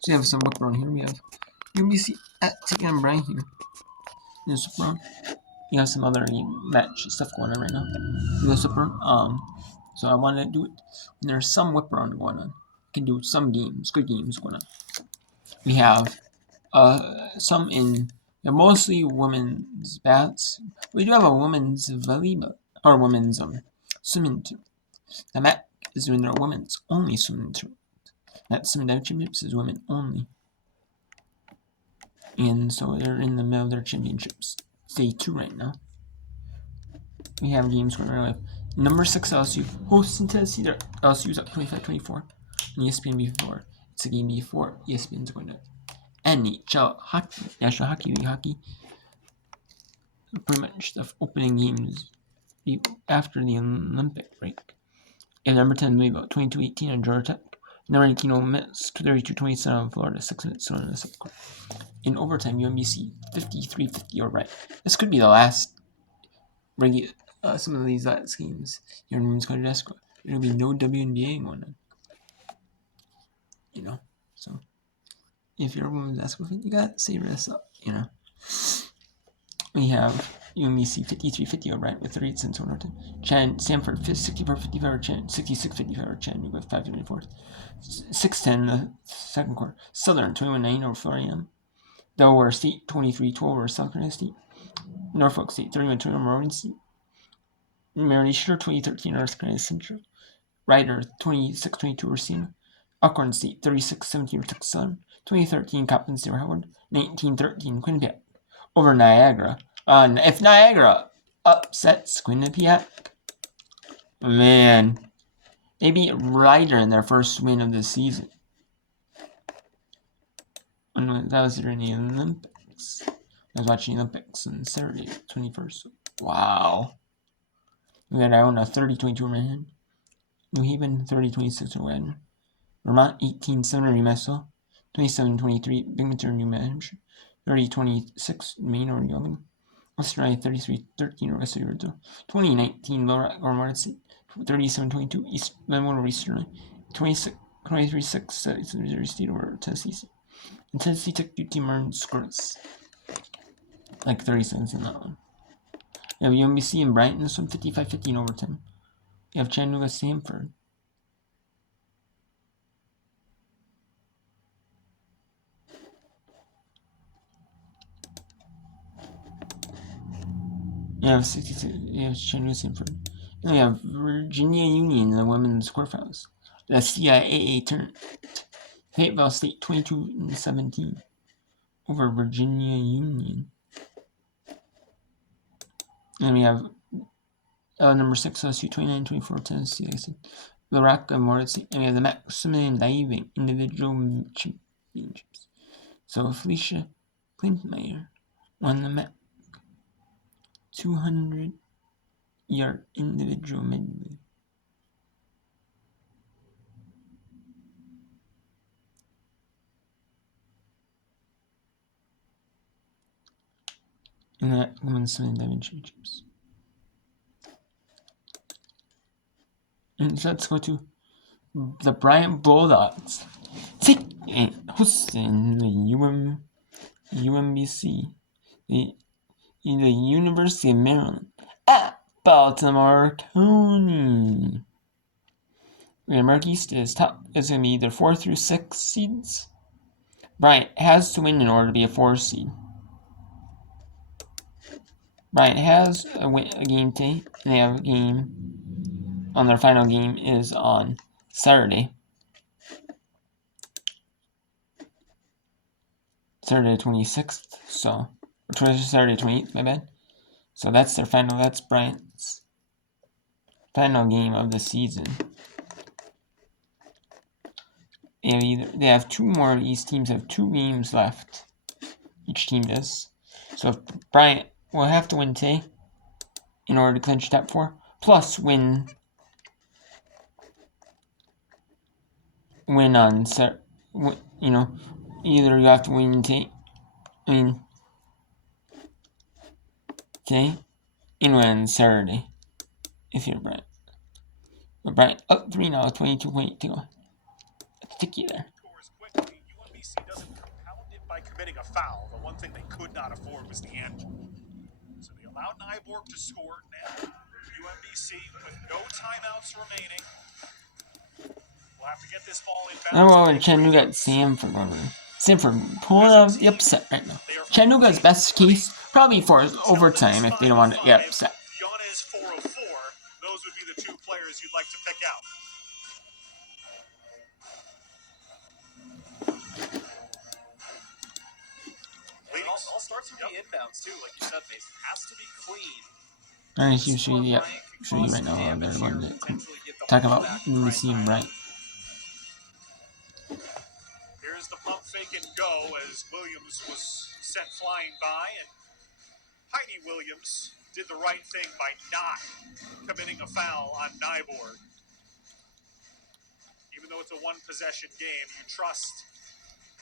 So you have some whip around here. We have UMBC at taking on Brian here. There's whip around. You have some other match stuff going on right now. This whip around. So I wanted to do it when there's some whip around going on. I can do some games, good games going on. We have some in mostly women's bats. We do have a women's volleyball or women's swimming team. The MAC is doing their women's only swimming tournament. That swimming championships is women only. And so they're in the middle of their championships. Day 2 right now. We have games going on. Number 6 LSU hosting Tennessee. LSU's up 25-24. And ESPN before. It's a game before ESPN's going to NHL hockey, National Hockey League hockey. Pretty much the opening games after the Olympic break. And number 10 Louisville 22-18 on Georgia Tech. Number 18 Ole Miss 32-27 on Florida. 6 minutes still in the second quarter. In overtime, UMBC 53-50 or right. This could be the last regular. Some of these last games. Your women's college basketball. There'll be no WNBA going on. You know, so if you're a women's basketball fan, you gotta save this up. You know, we have UMBC 53-50 right with 38 cents on Norton. Stanford 64-55 or 66-55 or Chattanooga with 5-24. 6-10 in the second quarter. Southern 21-9 over Florida. Delaware State 23-12 over South Carolina State. Norfolk State 31-20 over Moraine State. Maryland Shore 2013 North Carolina Central. Ryder 26-22 over Siena. Alcorn State 36-17 over Texas Southern. 2013 Coppin State over Howard. 19-13 Quinnipiac over Niagara. If Niagara upsets Quinnipiac, man, they beat Ryder in their first win of the season. That was during the Olympics. I was watching the Olympics on Saturday, 21st. Wow. We got Iona 30-22 over Manhattan. New Haven 30-26 over Wagner. Vermont 18-7 over New Mexico. 27-23 Binghamton, New Hampshire. 30-26 Maine over New Albany. Australia 33-13 over West Riverville. 2019 Little Rock over Martin State. 37-22 East Glenwood over Eastern. 23-6 Missouri State over Tennessee State. And Tennessee took UT Martin scores. Like 30 cents in that one. You have UMBC and Brighton, this one 55-50 in overtime. You have Chattanooga Stanford. You have 66. You have Chattanooga Stanford. And you have Virginia Union in the women's quarterfinals. The CIAA tournament. Fayetteville State 22-17 over Virginia Union. And we have number 6 LSU 29-24 Tennessee. Like I said, the Rock and Morris, and we have the Maximilian Diving individual championships. So Felicia Klintmeyer won the MAC 200-yard individual medley. In the women's swimming diving championships. And so let's go to the Bryant Bulldogs. Hosting the UMBC, the University of Maryland at Baltimore County. Mark East is top. It's going to be either 4 through 6 seeds. Bryant has to win in order to be a 4 seed. Bryant has a game today, and they have a game on their final game is on Saturday. Saturday 26th, so Saturday 28th, my bad. So that's their final. That's Bryant's final game of the season. They have 2 more. These teams have 2 games left. Each team does. So if Bryant will have to win today in order to clinch top 4, plus win on either you have to win today. Okay, and win on Saturday if you're Bryant. But Bryant up 3 now, 22 point to go. Sticky there. UMBC doesn't compound it by committing a foul. The one thing they could not afford was the and. So they allowed Nyborg to score. Now UMBC with no timeouts remaining will have to get this ball I'm inbounds. going Chattanooga at Sanford. Sanford pulling up the upset right now. Chattanooga's best case probably for overtime if they don't want to get upset. Giannis 404. Those would be the two players you'd like to pick out. And it all starts with the inbounds too, like you said, Mason. Has to be clean. I guess you show you right now. They're going to talk about UMBC and Bryant. Here's the pump fake and go as Williams was sent flying by, and Heidi Williams did the right thing by not committing a foul on Nyborg. Even though it's a one-possession game, you trust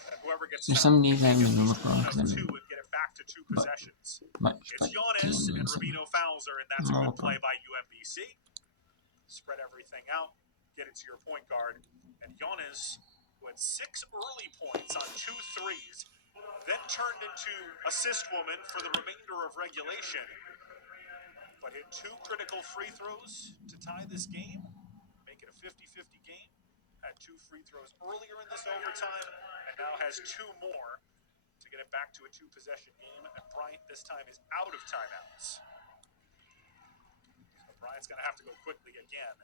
that whoever gets there's some days I haven't even looked wrong because I'm two and get it back to two possessions. It's Giannis and Rubino Fowler, and that's a good play by UMBC. Spread everything out, get it to your point guard, and Giannis, who had 6 early points on 2 threes, then turned into assist woman for the remainder of regulation, but hit 2 critical free throws to tie this game, make it a 50-50 game. Had 2 free throws earlier in this overtime, and now has 2 more to get it back to a 2-possession game, and Bryant this time is out of timeouts. So Bryant's going to have to go quickly again,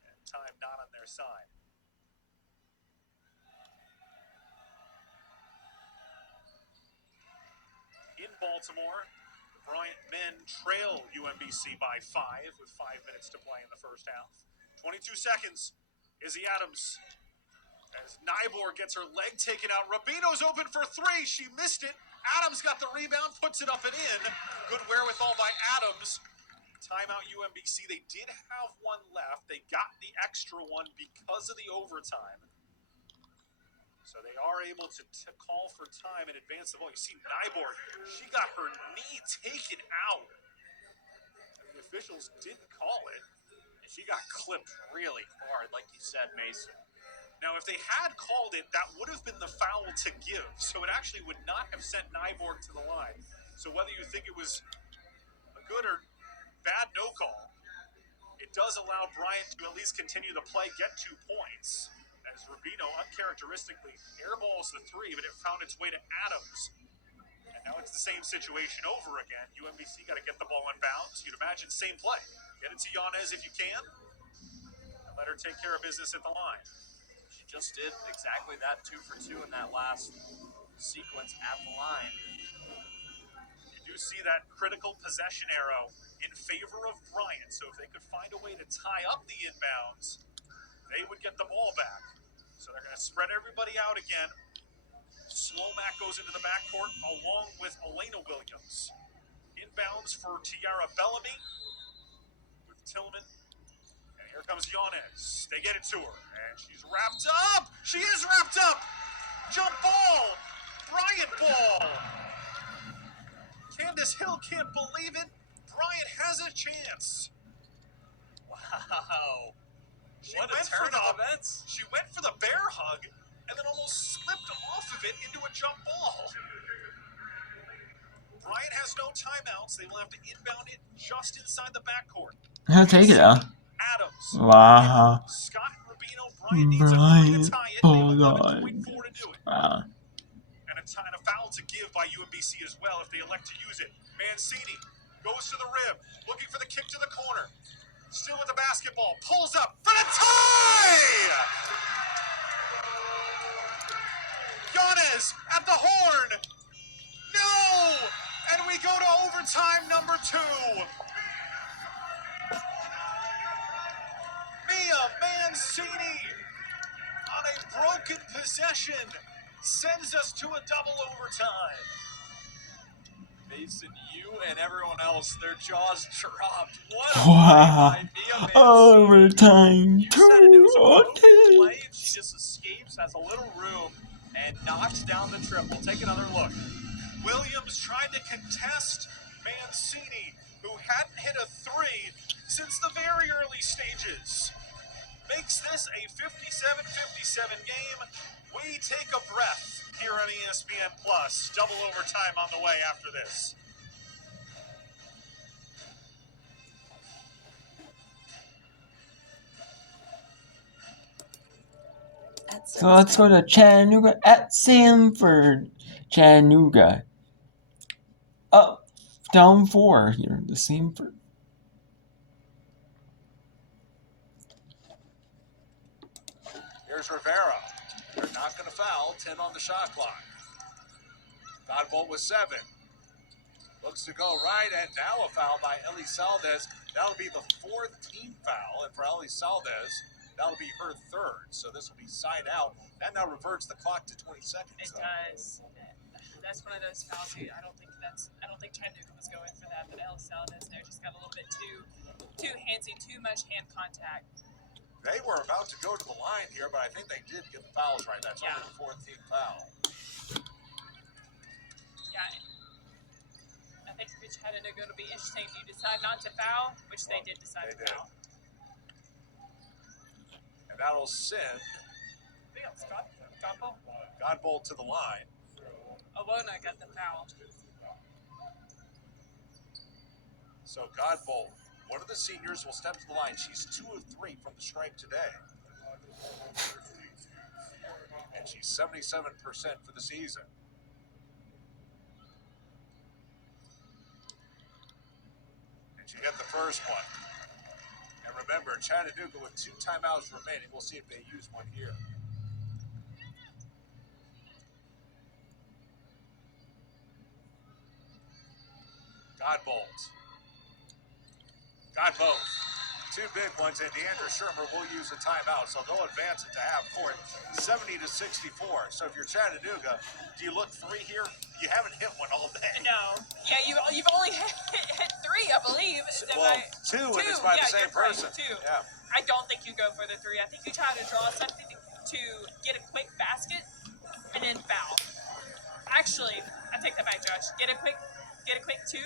and time not on their side. In Baltimore, the Bryant men trail UMBC by 5 with 5 minutes to play in the first half. 22 seconds. Izzy Adams, as Nyborg gets her leg taken out. Rubino's open for 3. She missed it. Adams got the rebound, puts it up and in. Good wherewithal by Adams. Timeout UMBC. They did have 1 left. They got the extra one because of the overtime. So they are able to call for time and advance the ball. You see Nyborg, she got her knee taken out. And the officials didn't call it. And she got clipped really hard, like you said, Mason. Now, if they had called it, that would have been the foul to give. So it actually would not have sent Nyborg to the line. So whether you think it was a good or bad no call, it does allow Bryant to at least continue the play, get 2 points. As Rubino uncharacteristically airballs the 3, but it found its way to Adams. And now it's the same situation over again. UMBC got to get the ball in bounds. You'd imagine same play. Get it to Yanez if you can. And let her take care of business at the line. She just did exactly that, 2 for 2 in that last sequence at the line. You do see that critical possession arrow in favor of Bryant. So if they could find a way to tie up the inbounds, they would get the ball back. So they're going to spread everybody out again. Slomack goes into the backcourt along with Elena Williams. Inbounds for Tiara Bellamy with Tillman. And here comes Yanez. They get it to her. And she's wrapped up. She is wrapped up. Jump ball. Bryant ball. Candace Hill can't believe it. Bryant has a chance. Wow. What a turn of events. She went for the bear hug and then almost slipped off of it into a jump ball. Bryant has no timeouts. They will have to inbound it just inside the backcourt. I'll take it, though. Adams. Wow. Scott Rubino. Bryant needs a 3 to tie it. They have 11.4 to do it. Wow. And a foul to give by UMBC as well if they elect to use it. Mancini goes to the rim, looking for the kick to the corner. Still with the basketball, pulls up for the tie! Yanez at the horn. No! And we go to overtime number 2. Mia Mancini on a broken possession sends us to a double overtime. Mason, you and everyone else, their jaws dropped. What a wow. play by Mia Mancini. Overtime. You said it was a broken play, and she just escapes, has a little room, and knocks down the triple. Take another look. Williams tried to contest Mancini, who hadn't hit a 3 since the very early stages. Makes this a 57-57 game. We take a breath. here on ESPN Plus. Double overtime on the way after this. So let's go to Chattanooga at Sanford. Chattanooga up, down 4 here to Sanford. Here's Rivera. They're not going to foul. 10 on the shot clock. Godbolt with 7. Looks to go right, and now a foul by Elizalde. That'll be the 4th team foul, and for Elizalde, that'll be her 3rd. So this will be side out. That now reverts the clock to 20 seconds. It does. That's one of those fouls. I don't think Chattanooga was going for that, but Elizalde there just got a little bit too handsy, too much hand contact. They were about to go to the line here, but I think they did get the fouls right. That's only the 4th team foul. Yeah. I think for Chattanooga it'll be interesting if you decide not to foul, which they did decide to foul. And that'll send Godbolt to the line. Alona got the foul. So Godbolt, one of the seniors, will step to the line. She's 2 of 3 from the stripe today. And she's 77% for the season. And she got the first one. And remember, Chattanooga with 2 timeouts remaining. We'll see if they use one here. Godbolt. Got both. 2 big ones, and Deandra Shermer will use a timeout, so they'll advance it to half court, 70-64. So if you're Chattanooga, do you look 3 here? You haven't hit one all day. No. Yeah, you've only hit 3, I believe. Well, 2, and it's by the same person. Right, 2. Yeah. I don't think you go for the 3. I think you try to draw something to get a quick basket and then foul. Actually, I take that back, Josh. Get a quick 2.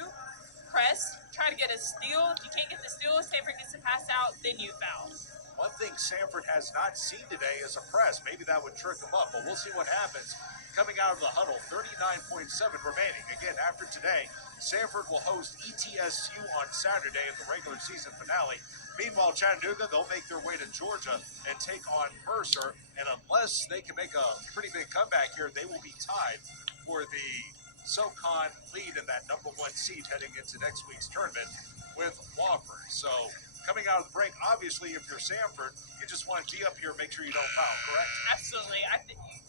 Press, try to get a steal. If you can't get the steal, Sanford gets to pass out, then you foul. One thing Sanford has not seen today is a press. Maybe that would trick them up, but we'll see what happens. Coming out of the huddle, 39.7 remaining. Again, after today, Sanford will host ETSU on Saturday in the regular season finale. Meanwhile, Chattanooga, they'll make their way to Georgia and take on Mercer. And unless they can make a pretty big comeback here, they will be tied for the SoCon lead in that number 1 seed heading into next week's tournament with Wofford. So coming out of the break, obviously, if you're Sanford, you just want to be up here, make sure you don't foul, correct? Absolutely.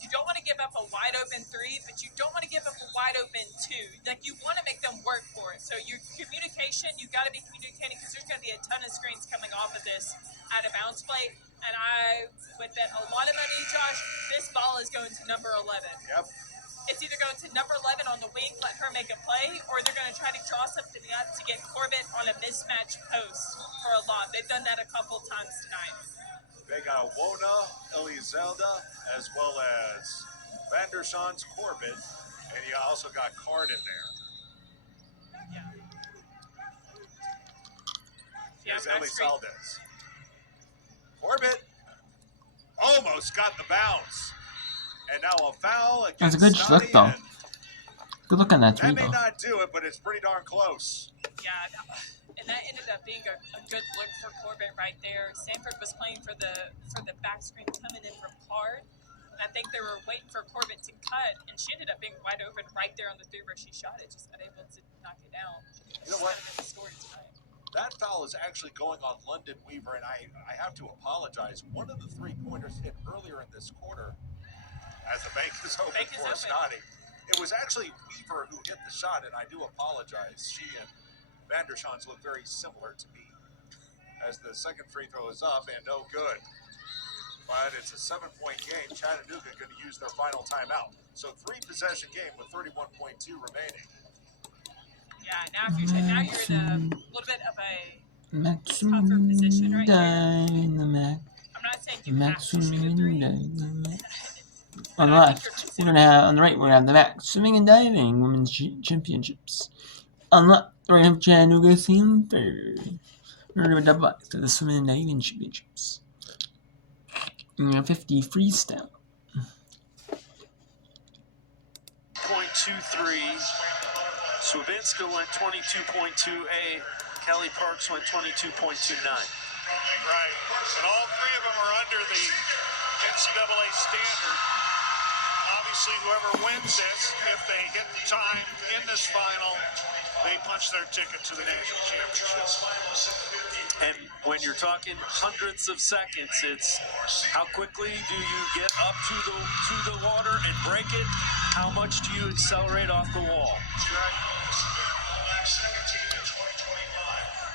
You don't want to give up a wide open 3, but you don't want to give up a wide open 2. Like, you want to make them work for it. So your communication, you got to be communicating, because there's going to be a ton of screens coming off of this out of bounds play. And I would bet a lot of money, Josh, this ball is going to number 11. Yep. It's either going to number 11 on the wing, let her make a play, or they're going to try to draw something up to get Corbett on a mismatch post for a lob. They've done that a couple times tonight. They got Wona, Elizalde, as well as Vandershawn's Corbett, and you also got Card in there. Here's Elizalde. Corbett almost got the bounce. And now a foul against That's a good look, though. Good look on that That three, may though. not do it, but it's pretty darn close. Yeah, and that ended up being a good look for Corbett right there. Sanford was playing for the back screen coming in from Card. And I think they were waiting for Corbett to cut, and she ended up being wide open right there on the 3 where she shot it, just unable to knock it down. You know what? Kind of the story tonight. That foul is actually going on London Weaver, and I have to apologize. One of the 3-pointers hit earlier in this quarter as the bank is open for Scotty. It was actually Weaver who hit the shot, and I do apologize. She and Vandershawn's look very similar to me. As the second free throw is up and no good. But it's a 7-point game. Chattanooga going to use their final timeout. So 3-possession game with 31.2 remaining. Yeah, now you're in a little bit of a Maximum tougher position right here. Dynamic. I'm not saying you have to shoot a 3. Dynamic. On the left, we're gonna have on the right. We're gonna have the Max Swimming and Diving Women's Championships. On the left, we're gonna have Chattanooga Sanford. We're gonna double back to the Swimming and Diving Championships. And we have 50 freestyle. Swabinska went 22.28. Kelly Parks went 22.29. Right. And all three of them are under the NCAA standard. Obviously, whoever wins this, if they hit the time in this final, they punch their ticket to the national championship. And when you're talking hundreds of seconds, it's how quickly do you get up to the water and break it? How much do you accelerate off the wall? Right. Second team in 2025.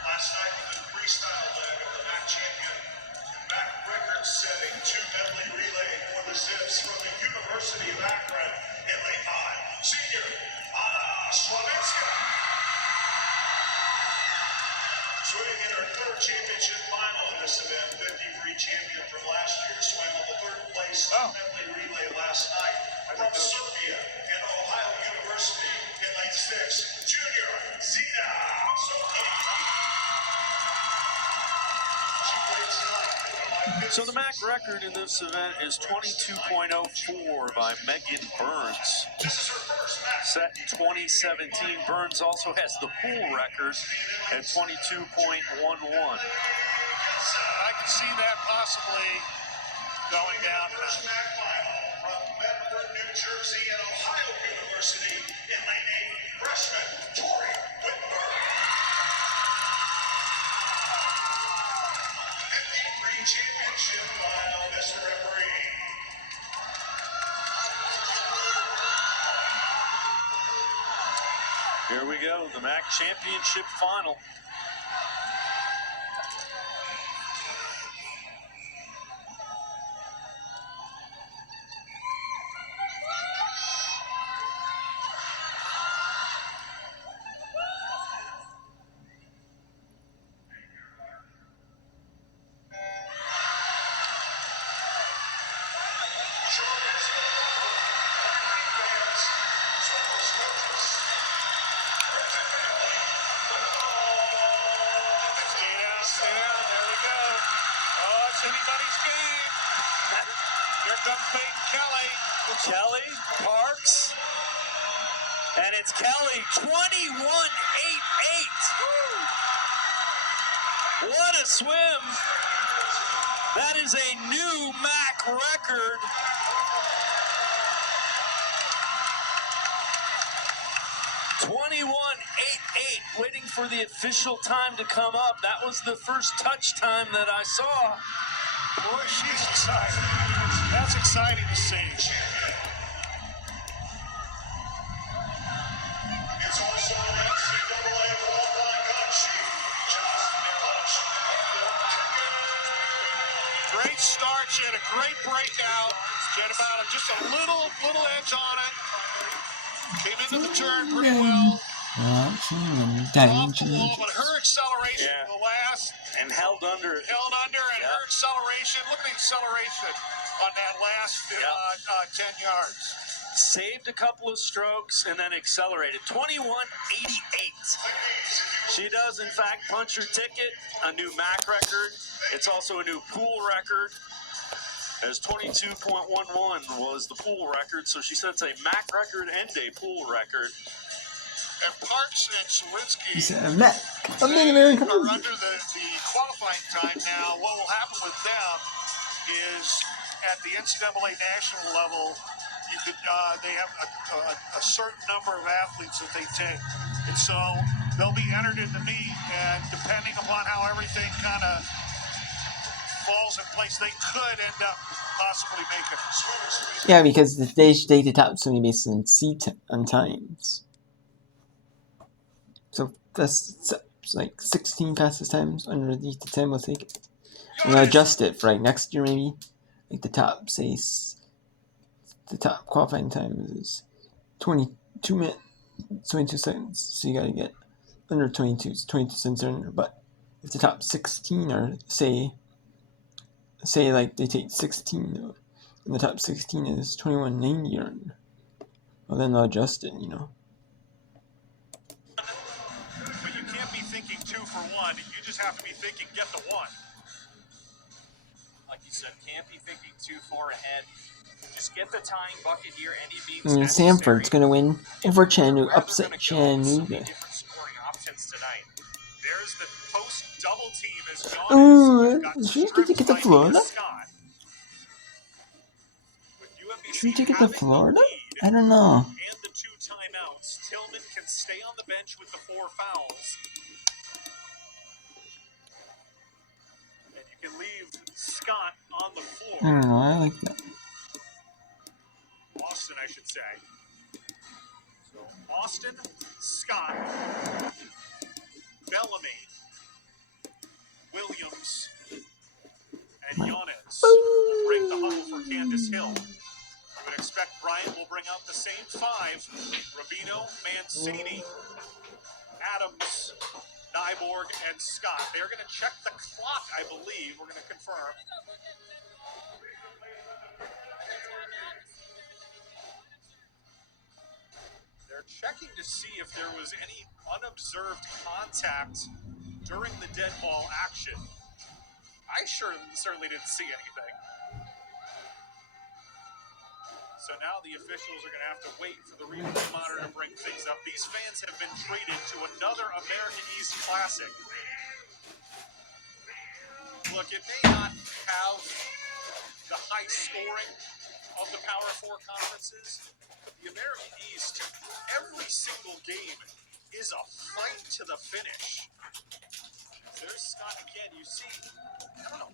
Last night was the freestyle leg of the MAC champion. MAC record-setting 2 medley relay for the Zips from the University of Akron in lane 5. Senior Anna Swabinska. Swimming in her third championship final in this event, 53 champion from last year, swam on the third place medley relay last night from Serbia and Ohio University in lane 6. Junior Zina Soki. So the MAC record in this event is 22.04 by Megan Burns. Set in 2017, Burns also has the pool record at 22.11. I can see that possibly going down tonight. From Medford, New Jersey, and Ohio University in lane 8, freshman Tori Whitmer. Championship final, Mr. Referee. Here we go, the MAC championship final. Kelly Parks, and it's Kelly 21.88. What a swim! That is a new MAC record. .21.88, waiting for the official time to come up. That was the first touch time that I saw. Boy, she's excited. That's exciting to see. It's also an NCAA qualifying gun sheet. Great start. She had a great breakout. She had about just a little edge on it. Came into the turn pretty well. Off the wall, but her acceleration the last and held under, and her acceleration. Look at the acceleration on that last 10 yards. Saved a couple of strokes and then accelerated. 21.88. She does, in fact, punch her ticket, a new MAC record. It's also a new pool record, as 22.11 was the pool record. So she sets a MAC record and a pool record. And Parks and Swabinska are under the qualifying time now. What will happen with them is at the NCAA national level, they have a certain number of athletes that they take. And so they'll be entered in the meet, and depending upon how everything kind of falls in place, they could end up possibly making it. Yeah, because they take the top only based on on times. So that's like 16 fastest times underneath the 10 will take it. And they'll adjust it for like next year maybe. Like the top qualifying time is 22 minutes, 22 seconds. So you gotta get under 22 seconds under. But if the top 16 are say like they take 16 and the top 16 is 21.90 or under, well then they'll adjust it, you know. But you can't be thinking 2 for 1. You just have to be thinking get the 1. Like you said, can't be thinking too far ahead. Just get the tying bucket here. Any means I mean, necessary. Sanford's gonna win over Chattanooga, Where they're upset gonna go with so many Chattanooga. different scoring options tonight. There's the post double team as Ooh, Giannis got should we take stripped it to by Florida? Mia Scott. With Should we UMBC take it to having the Florida? lead I don't know. and the 2 timeouts, Tillman can stay on the bench with the 4 fouls. And you can leave Scott on the floor. I don't know. I like that. Austin, I should say. So Austin, Scott, Bellamy, Williams, and Giannis will break the huddle for Candace Hill. I would expect Bryant will bring out the same 5. Rubino, Mancini, Adams, Nyborg, and Scott. They're going to check the clock, I believe. We're going to confirm. They're checking to see if there was any unobserved contact during the dead ball action. I certainly didn't see anything. So now the officials are going to have to wait for the replay monitor to bring things up. These fans have been treated to another American East Classic. Look, it may not have the high scoring of the Power 4 conferences, but the American East, every single game is a fight to the finish. There's Scott again. You see, I don't know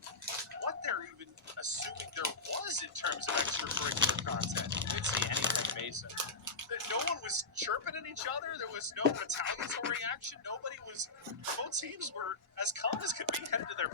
what they're even assuming there was in terms of extracurricular content. You didn't see anything, Mason. No one was chirping at each other. There was no retaliatory action. Both teams were as calm as could be headed to their